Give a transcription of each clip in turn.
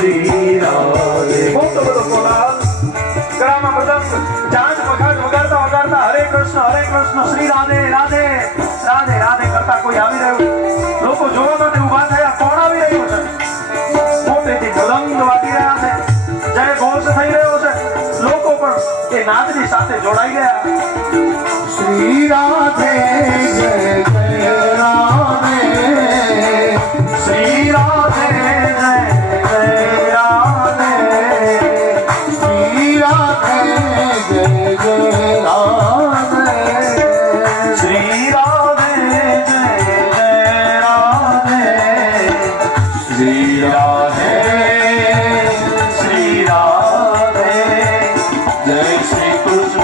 હરે કૃષ્ણ શ્રી રાધે રાધે રાધે રાધે કરતા કોઈ આવી રહ્યું લોકો જોવા માટે ઊભા થયા. કોણ આવી રહ્યું છે? મોટેથી મૃદંગ વાગી રહ્યા છે. જય ઘોષ થઈ રહ્યો છે લોકો પણ એ નાદની સાથે જોડાઈ ગયા. શ્રી રાધે જય જય રાધે શ્રી રાધે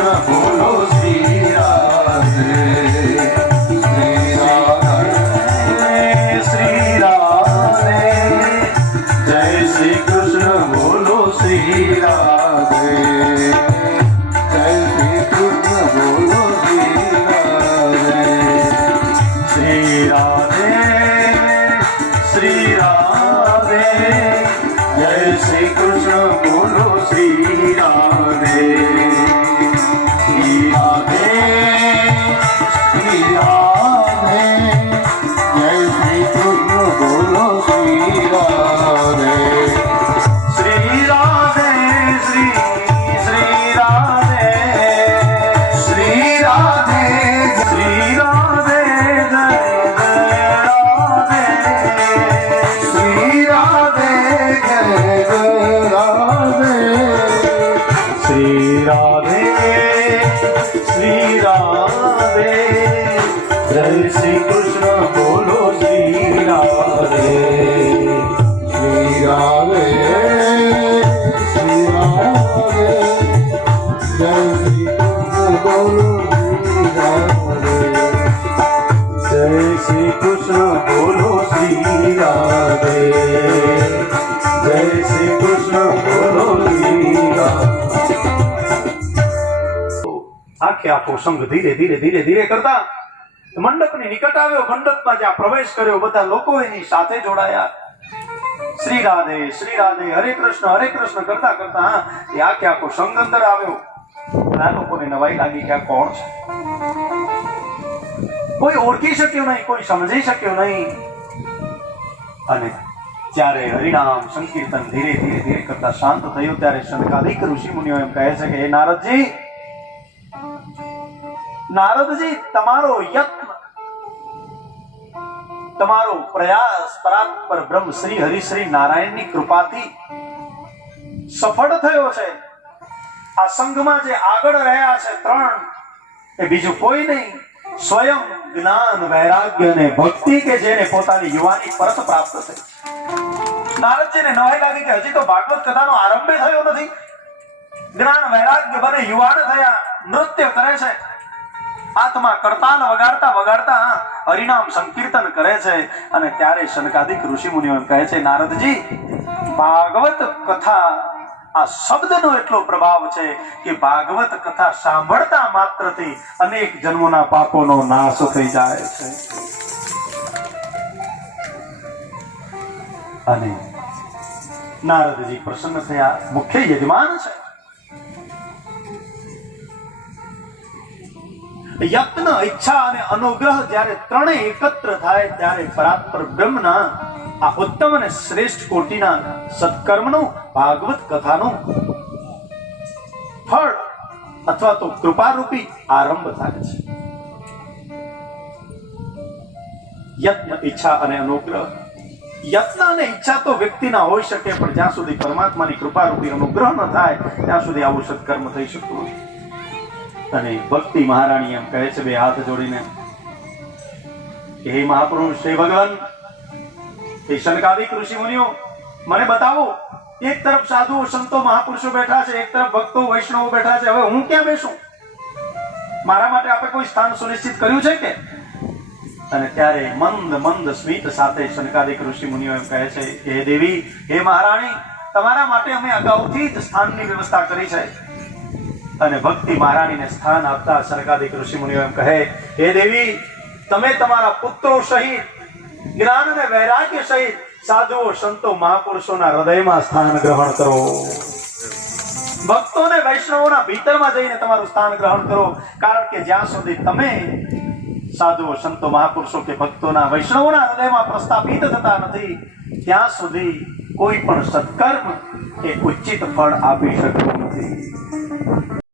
કૃષ્ણ બોલો શ્રી રાધે શ્રી રાધે શ્રી રાધે શ્રી રાધે જય શ્રી કૃષ્ણ બોલો શ્રી રાધે શ્રી રાધે શ્રી રાધે જય શ્રી કૃષ્ણ બોલો શ્રી રાધે જય શ્રી કૃષ્ણ બોલો શ્રી રાધે જય શ્રી કૃષ્ણ આખે આખો સંઘ ધીરે ધીરે ધીરે ધીરે કરતા મંડપની નિકટ આવ્યો, મંડપમાં જ્યાં પ્રવેશ કર્યો, બધા લોકો એની સાથે જોડાયા. શ્રી રાધે શ્રી રાધે, હરે કૃષ્ણ હરે કૃષ્ણ કરતા કરતા એ આખે આખો સંઘ અંદર આવ્યો. આ લોકોને નવાઈ લાગી કે આ કોણ છે? કોઈ ઓળખી શક્યું નહીં, કોઈ સમજી શક્યું નહીં. અને જ્યારે હરિનામ સંકીર્તન ધીરે ધીરે ધીરે કરતા શાંત થયું, ત્યારે શનકાદિક ઋષિ મુનિઓ એમ કહે છે કે, હે નારદજી નારદજી, તમારો યત્ન. તમારો પ્રયાસ પરાત્પર બ્રહ્મ શ્રી હરિ શ્રી નારાયણની કૃપાથી સફળ થયો છે. આ સંઘમાં જે આગળ રહ્યા છે ત્રણ, એ બીજું કોઈ નહીં. સ્વયં જ્ઞાન, વૈરાગ્ય અને ભક્તિ કે જેને પોતાની યુવાની પરત પ્રાપ્ત થઈ. નારદજીને નવાઈ લાગી કે હજી તો ભાગવત કથાનો આરંભ થયો નથી. જ્ઞાન, વૈરાગ્ય બને યુવાન થયા. નૃત્ય કરે છે. આત્મા કરતાલ વગાડતા વગાડતા હરિનામ સંકીર્તન કરે છે અને ત્યારે શનકાદિક ઋષિ મુનિઓ કહે છે, નારદજી, ભાગવત કથા આ શબ્દનો એટલો પ્રભાવ છે કે ભાગવત કથા સાંભળતા માત્રથી અનેક જન્મોના પાપોનો નાશ થઈ જાય છે. અને નારદજી પ્રસન્ન થયા. મુખ્ય યજમાન છે. યત્ન ઈચ્છા અને અનુગ્રહ જ્યારે ત્રણેય એકત્ર થાય ત્યારે પરાત્પર બ્રહ્મના આ ઉત્તમ અને શ્રેષ્ઠ કોટીના સત્કર્મનું ભાગવત કથાનું ફળ અથવા તો કૃપારૂપી આરંભ થાય છે. યત્ન, ઈચ્છા અને અનુગ્રહ. યત્ન અને ઈચ્છા તો વ્યક્તિના હોઈ શકે, પણ જ્યાં સુધી પરમાત્માની કૃપારૂપી અનુગ્રહ ન થાય, ત્યાં સુધી આવું સત્કર્મ થઈ શકતું નથી. અને ભક્તિ મહારાણી એમ કહે છે બે હાથ જોડીને કે હે મહાપુરુષ, હે ભગવાન, હે શનકાદિક ઋષિ મુનિઓ, મને બતાવો, એક તરફ સાધુઓ, સંતો, મહાપુરુષો બેઠા છે, એક તરફ ભક્તો, વૈષ્ણવો બેઠા છે. હવે હું ક્યાં બેસું? મારા માટે આપણે કોઈ સ્થાન સુનિશ્ચિત કર્યું છે કે? અને ત્યારે મંદ મંદ સ્મિત સાથે શનકાદિક ઋષિ મુનિઓ એમ કહે છે કે, હે દેવી, હે મહારાણી, તમારા માટે અમે અગાઉથી જ સ્થાનની વ્યવસ્થા કરી છે. અને ભક્તિ મહારાણીને સ્થાન આપતા શનકાદિક ઋષિ મુનિઓ એમ કહે, હે દેવી, તમે તમારા પુત્રો સહિત, જ્ઞાન અને વૈરાગ્ય સહિત સાધુઓ, સંતો, મહાપુરુષોના હૃદયમાં સ્થાન ગ્રહણ કરો. ભક્તોને વૈષ્ણવોના ભીતરમાં જઈને તમારું સ્થાન ગ્રહણ કરો. કારણ કે જ્યાં સુધી તમે સાધુઓ, સંતો, મહાપુરુષો કે ભક્તોના વૈષ્ણવોના હૃદયમાં પ્રસ્થાપિત થતા નથી, ત્યાં સુધી કોઈ પણ સત્કર્મ એ ઉચિત ફળ આપી શકતું નથી.